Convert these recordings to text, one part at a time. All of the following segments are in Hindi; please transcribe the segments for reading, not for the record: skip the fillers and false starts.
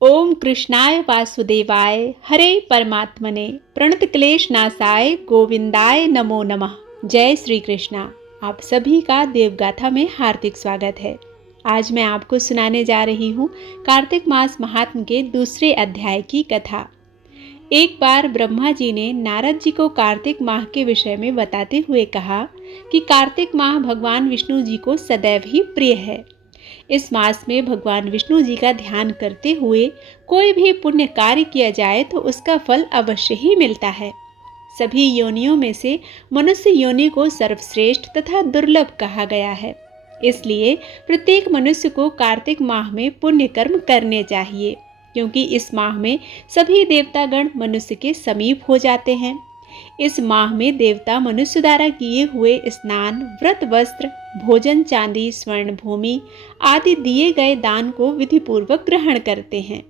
ओम कृष्णाय वासुदेवाय हरे परमात्मने प्रणत क्लेश नाशाय गोविंदाय नमो नमः। जय श्री कृष्णा। आप सभी का देवगाथा में हार्दिक स्वागत है। आज मैं आपको सुनाने जा रही हूँ कार्तिक मास महात्म के दूसरे अध्याय की कथा। एक बार ब्रह्मा जी ने नारद जी को कार्तिक माह के विषय में बताते हुए कहा कि कार्तिक माह भगवान विष्णु जी को सदैव ही प्रिय है। इस मास में भगवान विष्णु जी का ध्यान करते हुए कोई भी पुण्य कार्य किया जाए तो उसका फल अवश्य ही मिलता है। सभी योनियों में से मनुष्य योनि को सर्वश्रेष्ठ तथा दुर्लभ कहा गया है। इसलिए प्रत्येक मनुष्य को कार्तिक माह में पुण्य कर्म करने चाहिए, क्योंकि इस माह में सभी देवतागण मनुष्य के समीप हो जाते हैं। इस माह में देवता मनुष्य द्वारा किए हुए स्नान, व्रत, वस्त्र, भोजन, चांदी, स्वर्ण, भूमि आदि दिए गए दान को विधि पूर्वक ग्रहण करते हैं।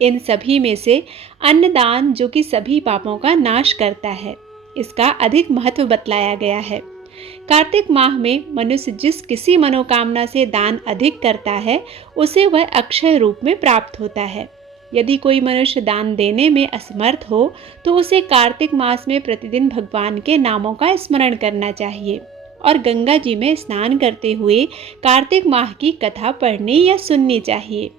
इन सभी में से अन्नदान, जो कि सभी पापों का नाश करता है, इसका अधिक महत्व बतलाया गया है। कार्तिक माह में मनुष्य जिस किसी मनोकामना से दान अधिक करता है, उसे वह अक्षय रूप में प्राप्त होता है। यदि कोई मनुष्य दान देने में असमर्थ हो तो उसे कार्तिक मास में प्रतिदिन भगवान के नामों का स्मरण करना चाहिए और गंगा जी में स्नान करते हुए कार्तिक माह की कथा पढ़नी या सुननी चाहिए।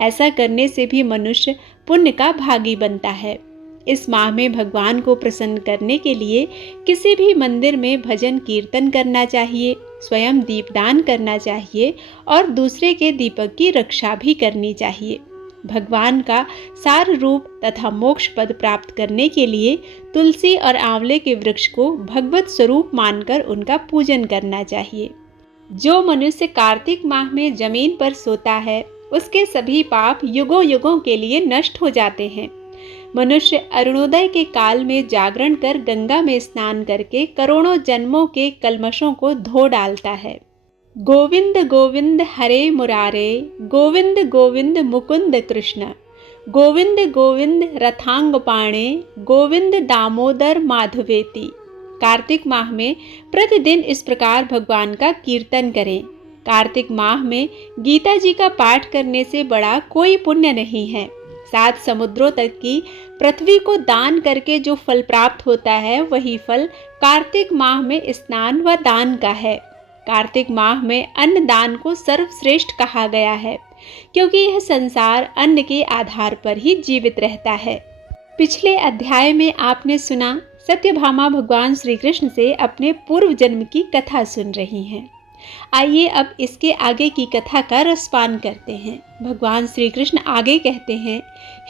ऐसा करने से भी मनुष्य पुण्य का भागी बनता है। इस माह में भगवान को प्रसन्न करने के लिए किसी भी मंदिर में भजन कीर्तन करना चाहिए, स्वयं दीपदान करना चाहिए और दूसरे के दीपक की रक्षा भी करनी चाहिए। भगवान का सार रूप तथा मोक्ष पद प्राप्त करने के लिए तुलसी और आंवले के वृक्ष को भगवत स्वरूप मानकर उनका पूजन करना चाहिए। जो मनुष्य कार्तिक माह में जमीन पर सोता है, उसके सभी पाप युगों युगों के लिए नष्ट हो जाते हैं। मनुष्य अरुणोदय के काल में जागरण कर गंगा में स्नान करके करोड़ों जन्मों के कल्मशों को धो डालता है। गोविंद गोविंद हरे मुरारे, गोविंद गोविंद मुकुंद कृष्ण, गोविंद गोविंद रथांगपाणे, गोविंद दामोदर माधवेति। कार्तिक माह में प्रतिदिन इस प्रकार भगवान का कीर्तन करें। कार्तिक माह में गीता जी का पाठ करने से बड़ा कोई पुण्य नहीं है। 7 समुद्रों तक की पृथ्वी को दान करके जो फल प्राप्त होता है, वही फल कार्तिक माह में स्नान व दान का है। कार्तिक माह में अन्न दान को सर्वश्रेष्ठ कहा गया है, क्योंकि यह संसार अन्न के आधार पर ही जीवित रहता है। पिछले अध्याय में आपने सुना सत्यभामा भगवान श्री कृष्ण से अपने पूर्व जन्म की कथा सुन रही हैं। आइए अब इसके आगे की कथा का रसपान करते हैं। भगवान श्री कृष्ण आगे कहते हैं,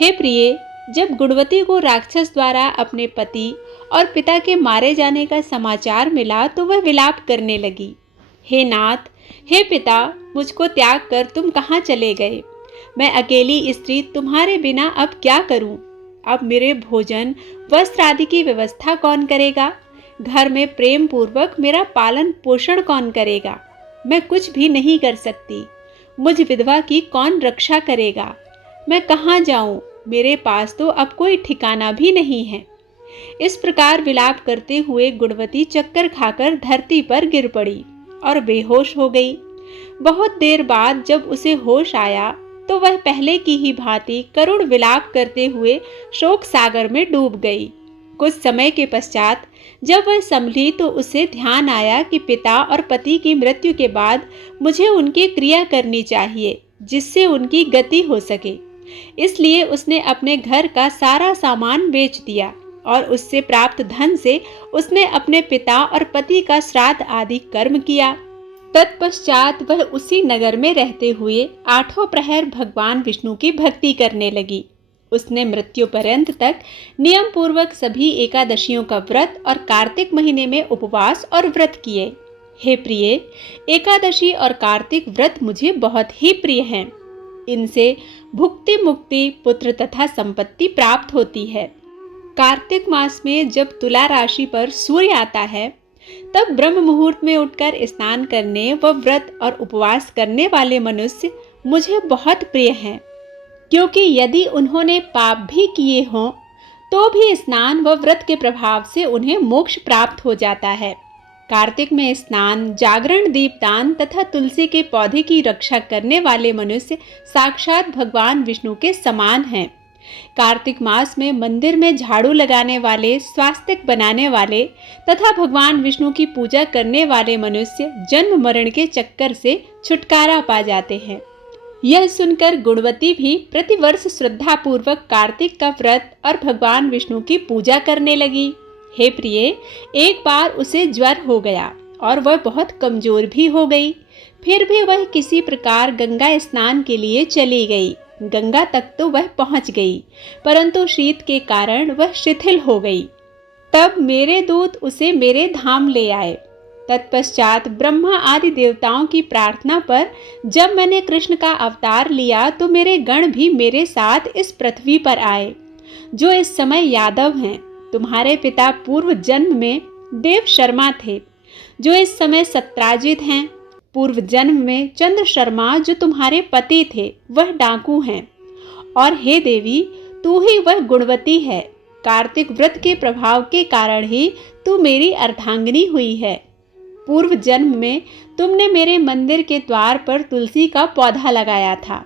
हे प्रिय, जब गुणवती को राक्षस द्वारा अपने पति और पिता के मारे जाने का समाचार मिला तो वह विलाप करने लगी। हे नाथ, हे पिता, मुझको त्याग कर तुम कहाँ चले गए? मैं अकेली स्त्री तुम्हारे बिना अब क्या करूं? अब मेरे भोजन, वस्त्र आदि की व्यवस्था कौन करेगा? घर में प्रेम पूर्वक मेरा पालन पोषण कौन करेगा? मैं कुछ भी नहीं कर सकती। मुझ विधवा की कौन रक्षा करेगा? मैं कहाँ जाऊं? मेरे पास तो अब कोई ठिकाना भी नहीं है। इस प्रकार विलाप करते हुए गुणवती चक्कर खाकर धरती पर गिर पड़ी और बेहोश हो गई। बहुत देर बाद जब उसे होश आया तो वह पहले की ही भांति करुण विलाप करते हुए शोक सागर में डूब गई। कुछ समय के पश्चात जब वह संभली तो उसे ध्यान आया कि पिता और पति की मृत्यु के बाद मुझे उनकी क्रिया करनी चाहिए, जिससे उनकी गति हो सके। इसलिए उसने अपने घर का सारा सामान बेच दिया और उससे प्राप्त धन से उसने अपने पिता और पति का श्राद्ध आदि कर्म किया। तत्पश्चात वह उसी नगर में रहते हुए 8 प्रहर भगवान विष्णु की भक्ति करने लगी। उसने मृत्यु पर्यंत तक नियम पूर्वक सभी एकादशियों का व्रत और कार्तिक महीने में उपवास और व्रत किए। हे प्रिय, एकादशी और कार्तिक व्रत मुझे बहुत ही प्रिय हैं। इनसे भुक्ति, मुक्ति, पुत्र तथा संपत्ति प्राप्त होती है। कार्तिक मास में जब तुला राशि पर सूर्य आता है, तब ब्रह्म मुहूर्त में उठकर स्नान करने व व्रत और उपवास करने वाले मनुष्य मुझे बहुत प्रिय हैं, क्योंकि यदि उन्होंने पाप भी किए हों तो भी स्नान व व्रत के प्रभाव से उन्हें मोक्ष प्राप्त हो जाता है। कार्तिक में स्नान, जागरण, दीपदान तथा तुलसी के पौधे की रक्षा करने वाले मनुष्य साक्षात भगवान विष्णु के समान हैं। कार्तिक मास में मंदिर में झाड़ू लगाने वाले, स्वास्तिक बनाने वाले तथा भगवान विष्णु की पूजा करने वाले मनुष्य जन्म मरण के चक्कर से छुटकारा पा जाते हैं। यह सुनकर गुणवती भी प्रतिवर्ष श्रद्धापूर्वक कार्तिक का व्रत और भगवान विष्णु की पूजा करने लगी। हे प्रिय, एक बार उसे ज्वर हो गया और वह बहुत कमजोर भी हो गई। फिर भी वह किसी प्रकार गंगा स्नान के लिए चली गई। गंगा तक तो वह पहुंच गई, परंतु शीत के कारण वह शिथिल हो गई। तब मेरे दूत उसे मेरे धाम ले आए। तत्पश्चात ब्रह्मा आदि देवताओं की प्रार्थना पर जब मैंने कृष्ण का अवतार लिया तो मेरे गण भी मेरे साथ इस पृथ्वी पर आए, जो इस समय यादव हैं। तुम्हारे पिता पूर्व जन्म में देव शर्मा थे, जो इस समय सत्राजित हैं। पूर्व जन्म में चंद्र शर्मा, जो तुम्हारे पति थे, वह डाकू हैं। और हे देवी, तू ही वह गुणवती है। कार्तिक व्रत के प्रभाव के कारण ही तू मेरी अर्धांगिनी हुई है। पूर्व जन्म में तुमने मेरे मंदिर के द्वार पर तुलसी का पौधा लगाया था।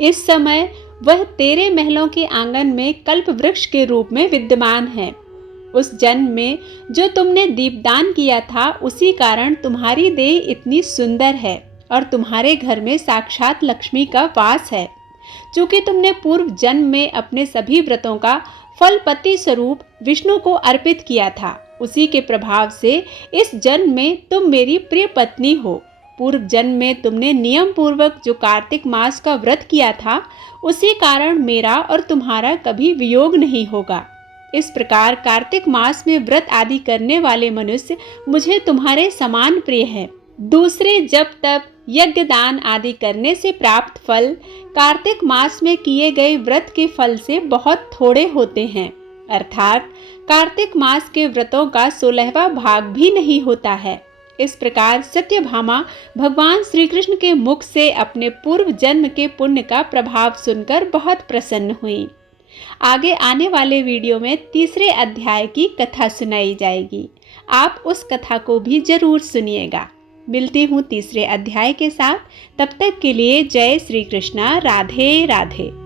इस समय वह तेरे महलों के आंगन में कल्प वृक्ष के रूप में विद्यमान है। उस जन्म में जो तुमने दीपदान किया था, उसी कारण तुम्हारी देह इतनी सुंदर है और तुम्हारे घर में साक्षात लक्ष्मी का वास है। चूंकि तुमने पूर्व जन्म में अपने सभी व्रतों का फल पति स्वरूप विष्णु को अर्पित किया था, उसी के प्रभाव से इस जन्म में तुम मेरी प्रिय पत्नी हो। पूर्व जन्म में तुमने नियम पूर्वक जो कार्तिक मास का व्रत किया था, उसी कारण मेरा और तुम्हारा कभी वियोग नहीं होगा। इस प्रकार कार्तिक मास में व्रत आदि करने वाले मनुष्य मुझे तुम्हारे समान प्रिय हैं। दूसरे जप तप, यज्ञ, दान आदि करने से प्राप्त फल कार्तिक मास में किए गए व्रत के फल से बहुत थोड़े होते हैं। अर्थात कार्तिक मास के व्रतों का 16वां भाग भी नहीं होता है। इस प्रकार सत्यभामा भगवान श्री कृष्ण के मुख से अपने पूर्व जन्म के पुण्य का प्रभाव सुनकर बहुत प्रसन्न हुई। आगे आने वाले वीडियो में तीसरे अध्याय की कथा सुनाई जाएगी। आप उस कथा को भी जरूर सुनिएगा। मिलती हूँ तीसरे अध्याय के साथ। तब तक के लिए जय श्री कृष्णा। राधे राधे।